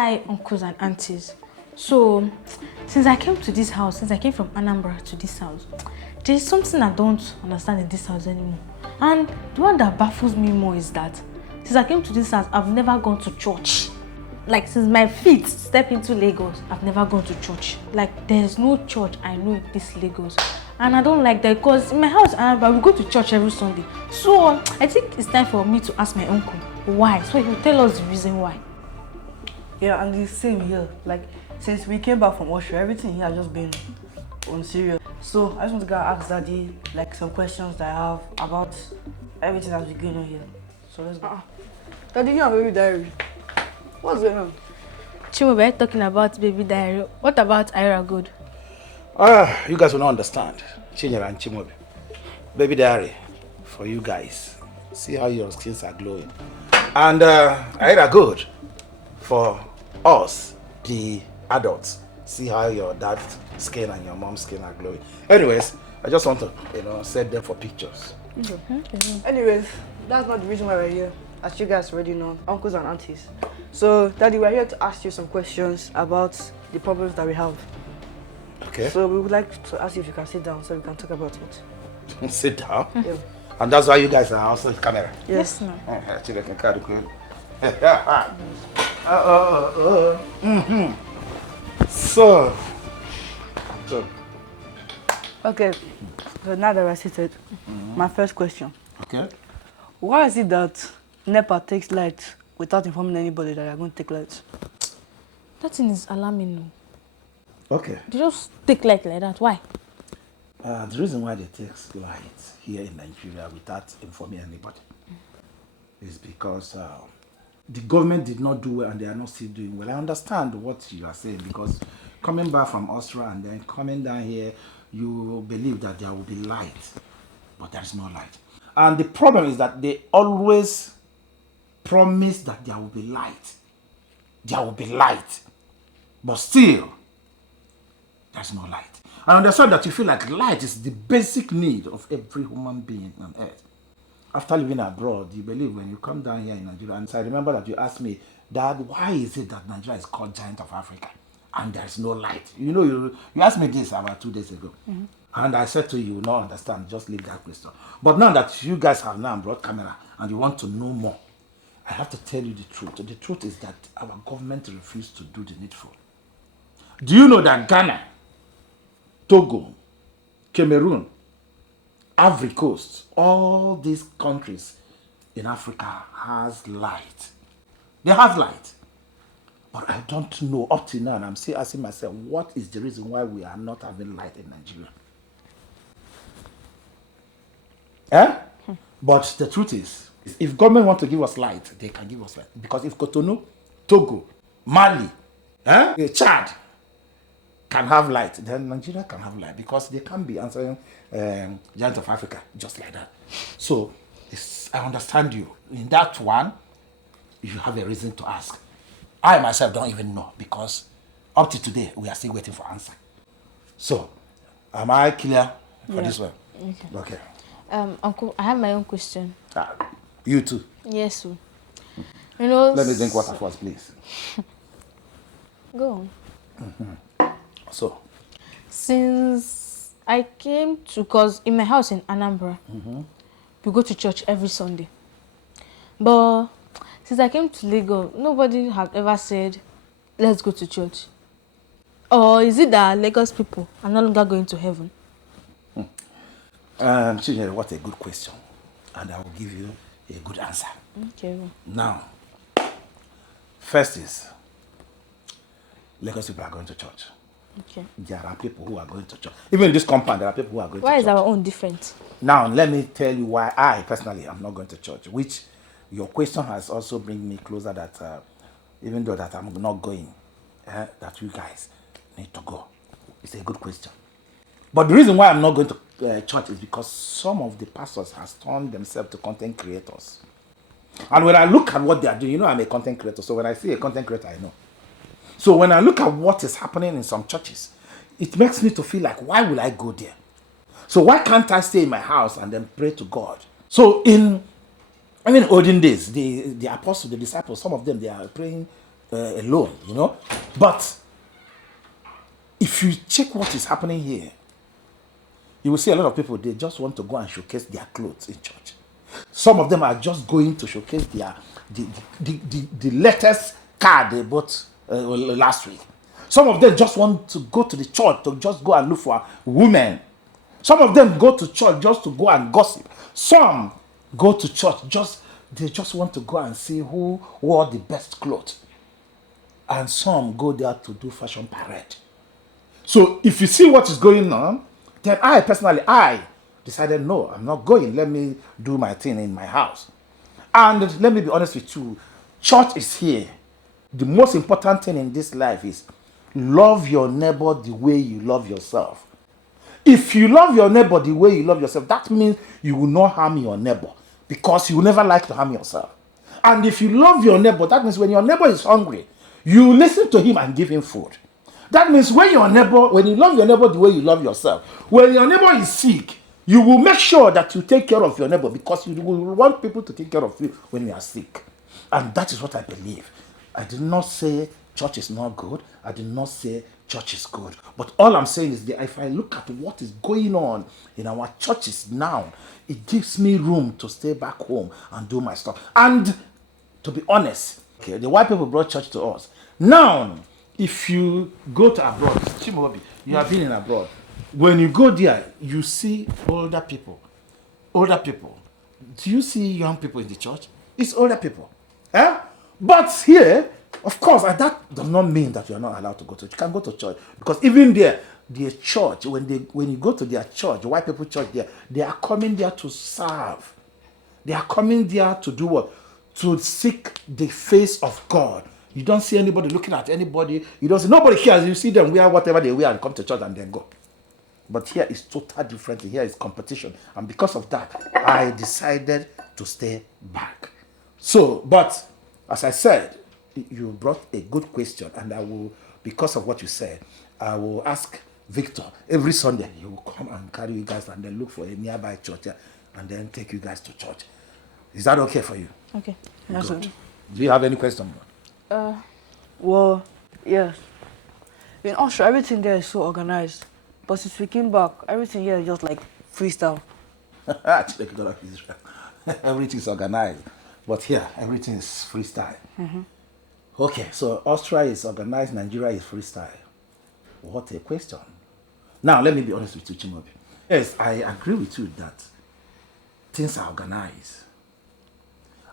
Hi, uncles and aunties. So, since I came to this house, since I came from Anambra to this house, there's something I don't understand in this house anymore. And the one that baffles me more is that since I came to this house, I've never gone to church. Like, since my feet step into Lagos, I've never gone to church. Like, there's no church I know in this Lagos. And I don't like that because in my house, we go to church every Sunday. So, I think it's time for me to ask my uncle why. So, he'll tell us the reason why. Yeah, and the same here. Like, since we came back from Austria, everything here has just been on serious. So, I just want to go ask Daddy, like, some questions that I have about everything that's been going on here. So, let's go. Daddy, you have a baby diary. What's going on? Chimo, we're talking about baby diary. What about Ira Good? You guys will not understand. Chinyere and Chimobe. Baby diary for you guys. See how your skins are glowing. And Ira Good for us, the adults. See how your dad's skin and your mom's skin are glowing. Anyways, I just want to, set them for pictures. Anyways, that's not the reason why we're here. As you guys already know, uncles and aunties. So, Daddy, we're here to ask you some questions about the problems that we have. Okay. So, we would like to ask you if you can sit down so we can talk about it. Sit down? Yeah. And that's why you guys are also the camera? Yes, ma'am. Actually, I can carry good. So. Okay, so now that we're seated, my first question. Okay. Why is it that NEPA takes light without informing anybody that they're going to take light? That thing is alarming. No? Okay. They just take light like that. Why? The reason why they take light here in Nigeria without informing anybody is because the government did not do well and they are not still doing well. I understand what you are saying because coming back from Austria and then coming down here, you believe that there will be light, but there is no light. And the problem is that they always promise that there will be light. There will be light, but still, there's no light. I understand that you feel like light is the basic need of every human being on earth. After living abroad, you believe when you come down here in Nigeria, and so I remember that you asked me, Dad, why is it that Nigeria is called Giant of Africa and there's no light? You asked me this about 2 days ago. Mm-hmm. And I said to you, you will not understand, just leave that question. But now that you guys have now brought camera and you want to know more, I have to tell you the truth. The truth is that our government refused to do the needful. Do you know that Ghana, Togo, Cameroon, Ivory Coast, all these countries in Africa has light. They have light. But I don't know up to now, and I'm still asking myself, what is the reason why we are not having light in Nigeria? But the truth is, if government want to give us light, they can give us light. Because if Cotonou, Togo, Mali, Chad can have light, then Nigeria can have light because they can be answering Giant of Africa just like that. So I understand you. In that one, you have a reason to ask. I myself don't even know because up to today, we are still waiting for answer. So, am I clear for this one? Okay. Uncle, I have my own question. You too? Yes, sir. Let me drink water first, please. Go on. Mm-hmm. So? Since I came to, because in my house in Anambra, we go to church every Sunday. But since I came to Lagos, nobody had ever said, let's go to church. Or is it that Lagos people are no longer going to heaven? Chinyere, what a good question. And I will give you a good answer. Okay. Now, first is, Lagos people are going to church. Okay. There are people who are going to church. Even in this compound, there are people who are going to church. Why is our own different? Now, let me tell you why I personally am not going to church, which your question has also bring me closer that even though that I'm not going, that you guys need to go. It's a good question. But the reason why I'm not going to church is because some of the pastors has turned themselves to content creators. And when I look at what they are doing, I'm a content creator. So when I see a content creator, I know. So when I look at what is happening in some churches, it makes me to feel like, why will I go there? So why can't I stay in my house and then pray to God? So in olden days, the apostles, the disciples, some of them, they are praying alone, you know. But if you check what is happening here, you will see a lot of people, they just want to go and showcase their clothes in church. Some of them are just going to showcase the latest car they bought last week. Some of them just want to go to the church to just go and look for women. Some of them go to church just to go and gossip. Some go to church they just want to go and see who wore the best clothes. And some go there to do fashion parade. So if you see what is going on, then I decided, no, I'm not going. Let me do my thing in my house. And let me be honest with you, church is here. The most important thing in this life is love your neighbor the way you love yourself. If you love your neighbor the way you love yourself, that means you will not harm your neighbor, because you will never like to harm yourself. And if you love your neighbor, that means when your neighbor is hungry, you listen to him and give him food. That means when you love your neighbor the way you love yourself, when your neighbor is sick, you will make sure that you take care of your neighbor, because you will want people to take care of you when you are sick. And that is what I believe. I did not say church is not good. I did not say church is good. But all I'm saying is that if I look at what is going on in our churches now, it gives me room to stay back home and do my stuff. And to be honest, okay, the white people brought church to us. Now, if you go to abroad, Chimobi, you have been in abroad. When you go there, you see older people. Older people. Do you see young people in the church? It's older people. Eh? But here, of course, that does not mean that you are not allowed to go to church. You can go to church. Because even there, their church, when you go to their church, the white people church there, they are coming there to serve. They are coming there to do what? To seek the face of God. You don't see anybody looking at anybody. You don't see nobody cares. You see them wear whatever they wear and come to church and then go. But here is totally different. Here is competition. And because of that, I decided to stay back. So, but as I said, you brought a good question, and I will, because of what you said, I will ask Victor every Sunday. He will come and carry you guys and then look for a nearby church and then take you guys to church. Is that okay for you? Okay. That's Good. it. Do you have any question? Well, yes. In Austria, everything there is so organized. But since we came back, everything here is just like freestyle. Everything is organized. But here, everything is freestyle. Okay, so Austria is organized, Nigeria is freestyle. What a question. Now, let me be honest with you, Chimobi. Yes, I agree with you that things are organized.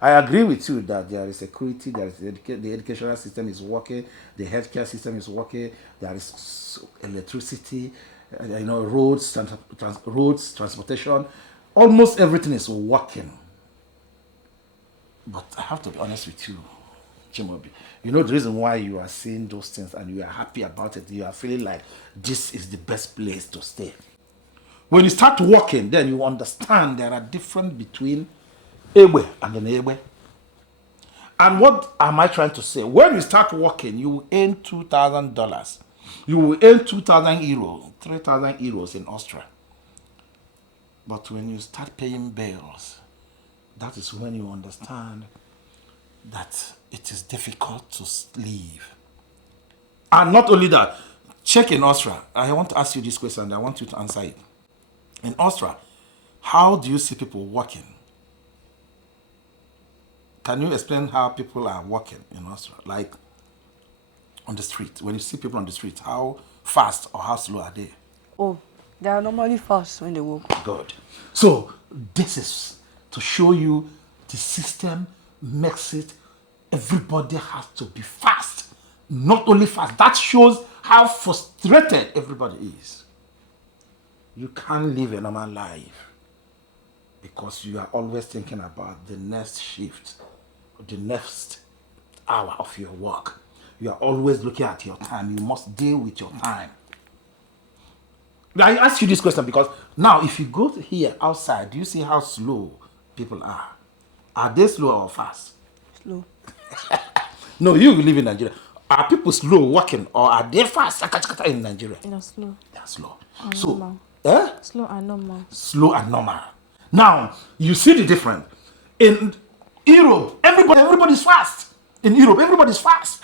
I agree with you that there is security, there is the educational system is working, the healthcare system is working, there is electricity, roads, transportation. Almost everything is working. But I have to be honest with you, Chimobi. You know the reason why you are seeing those things and you are happy about it, you are feeling like this is the best place to stay. When you start working, then you understand there are difference between Ewe and an Ewe. And what am I trying to say? When you start working, you will earn $2,000. You will earn 2,000 euros, 3,000 euros in Austria. But when you start paying bills, that is when you understand that it is difficult to live. And not only that, check in Austria. I want to ask you this question and I want you to answer it. In Austria, how do you see people working? Can you explain how people are working in Austria? Like on the street, when you see people on the street, how fast or how slow are they? Oh, they are normally fast when they walk. Good. So this is to show you the system makes it, everybody has to be fast. Not only fast, that shows how frustrated everybody is. You can't live a normal life because you are always thinking about the next shift, the next hour of your work. You are always looking at your time. You must deal with your time. I ask you this question because now if you go to here outside, do you see how slow people are? Are they slow or fast? Slow. No, you live in Nigeria. Are people slow walking or are they fast in Nigeria? They're slow. They're slow. And So, normal. eh? Slow and normal. Slow and normal. Now, you see the difference. In Europe, everybody's fast. In Europe, everybody's fast.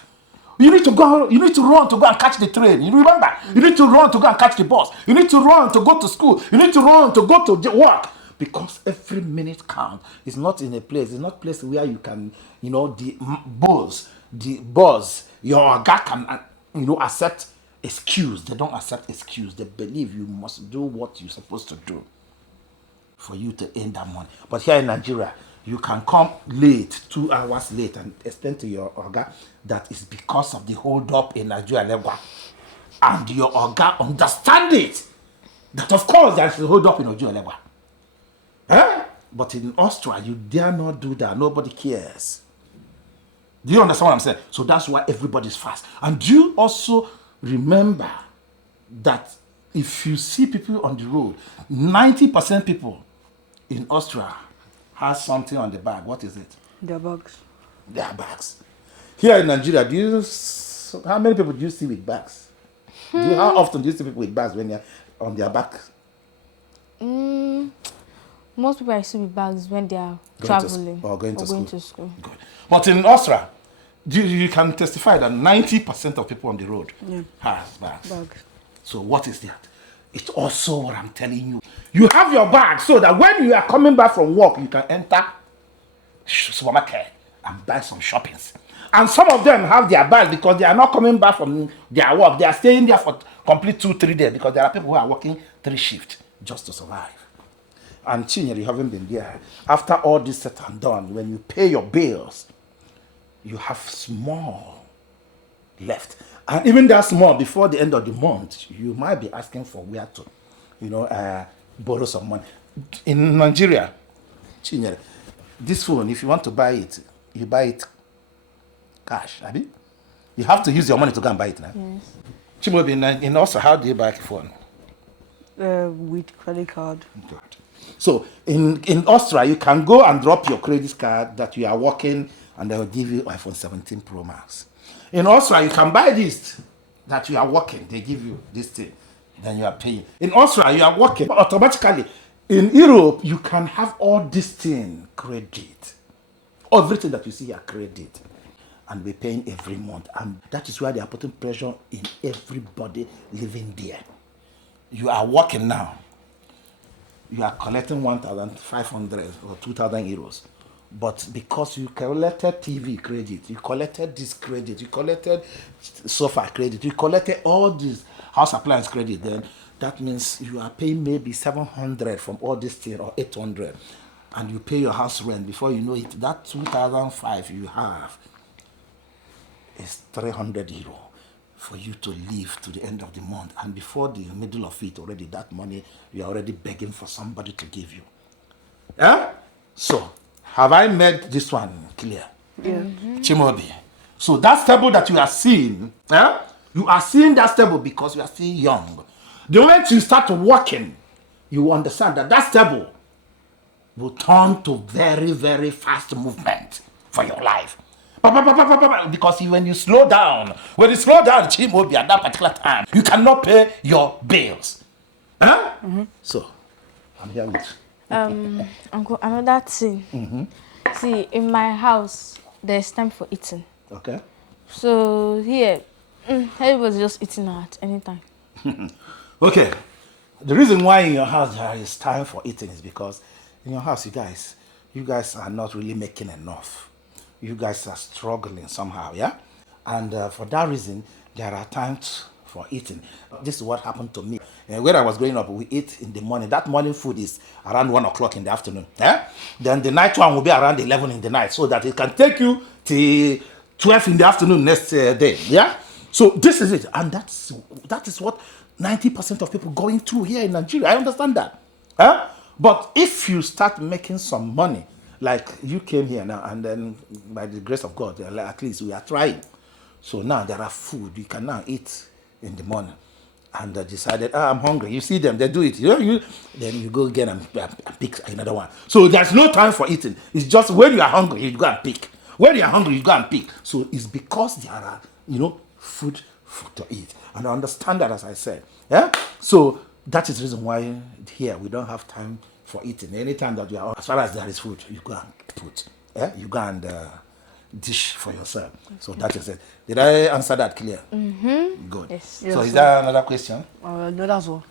You need to go. You need to run to go and catch the train. You remember? You need to run to go and catch the bus. You need to run to go to school. You need to run to go to work. Because every minute counts. It's not in a place. It's not a place where you can, the boss, your guy can, accept excuse. They don't accept excuse. They believe you must do what you're supposed to do for you to earn that money. But here in Nigeria, you can come late, 2 hours late, and explain to your Oga that it's because of the hold up in Nigeria. And your Oga understand it. That of course there's a hold up in Nigeria. But in Austria, you dare not do that. Nobody cares. Do you understand what I'm saying? So that's why everybody's fast. And do you also remember that if you see people on the road, 90% people in Austria has something on the bag. What is it? Their bags. Their bags. Here in Nigeria, how many people do you see with bags? How often do you see people with bags when they're on their back? Most people I see with bags when they are traveling or going to school. Good. But in Austria, you can testify that 90% of people on the road has bags. So what is that? It's also what I'm telling you. You have your bag so that when you are coming back from work, you can enter supermarket and buy some shoppings. And some of them have their bags because they are not coming back from their work. They are staying there for complete 2-3 days because there are people who are working 3 shifts just to survive. And Chinyere, you haven't been there. After all this said and done, when you pay your bills, you have small left. And even that small, before the end of the month, you might be asking for where to, borrow some money. In Nigeria, Chinyere, this phone, if you want to buy it, you buy it cash, Abi? You have to use your money to go and buy it now. Yes. Chimobi, in Austria, how do you buy a phone? With credit card. Good. So in Austria, you can go and drop your credit card that you are working, and they will give you iPhone 17 Pro Max. In Austria, you can buy this that you are working. They give you this thing, then you are paying. In Austria, you are working automatically. In Europe, you can have all this thing credit. Everything that you see here credit, and we're paying every month. And that is why they are putting pressure in everybody living there. You are working now. You are collecting 1,500 or 2,000 euros. But because you collected TV credit, you collected this credit, you collected sofa credit, you collected all this house appliance credit, then that means you are paying maybe 700 from all this thing or 800. And you pay your house rent. Before you know it, that 2,500 you have is 300 euro for you to live to the end of the month. And before the middle of it, already that money, you are already begging for somebody to give you. So, have I made this one clear? Yeah. Chimobi. So that stable that you are seeing, you are seeing that stable because you are still young. The moment you start working, you understand that that stable will turn to very, very fast movement for your life. Because when you slow down, Chimobi, at that particular time, you cannot pay your bills. So, I'm here with Uncle, another thing. See, in my house, there's time for eating. Okay. So here, everybody's just eating at any time. Okay. The reason why in your house there is time for eating is because in your house, you guys are not really making enough. You guys are struggling somehow, yeah? And for that reason, there are times for eating. This is what happened to me. When I was growing up, we eat in the morning. That morning food is around 1 o'clock in the afternoon. Then the night one will be around 11 in the night, so that it can take you till 12 in the afternoon next day. Yeah? So this is it. And that is what 90% of people going through here in Nigeria. I understand that. But if you start making some money, like you came here now, and then by the grace of God, at least we are trying. So now there are food you can now eat in the morning. And decided, I'm hungry. You see them, they do it. Then you go again and pick another one. So there's no time for eating. It's just when you are hungry, you go and pick. When you are hungry, you go and pick. So it's because there are, food to eat. And I understand that, as I said. Yeah? So that is the reason why here we don't have time for eating. Anytime that we are, as far as there is food, you go and put. You go and dish for yourself. So that is it. Did I answer that clear? Good. Yes. Yes, So is sir. there another question? No, that's all.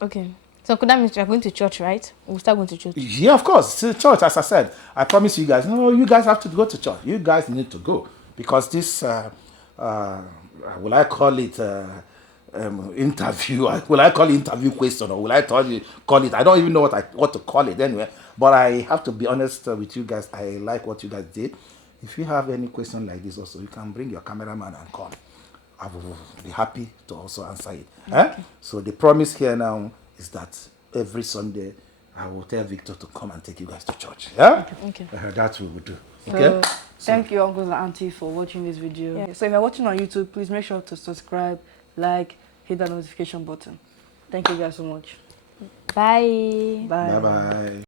Okay. So could that mean you're going to church, right? We'll start going to church. Yeah, of course. To church, as I said. I promise you guys. No, you guys have to go to church. You guys need to go because this, will I call it interview? Will I call it interview question or will I call it? I don't even know what to call it anyway. But I have to be honest with you guys. I like what you guys did. If you have any question like this, also you can bring your cameraman and come. I will be happy to also answer it. Okay. So the promise here now is that every Sunday I will tell Victor to come and take you guys to church. Yeah? Okay. That we will do. So, Okay? thank you, uncles and aunties, for watching this video. Yeah. So if you're watching on YouTube, please make sure to subscribe, like, hit that notification button. Thank you guys so much. Bye. Bye. Bye-bye.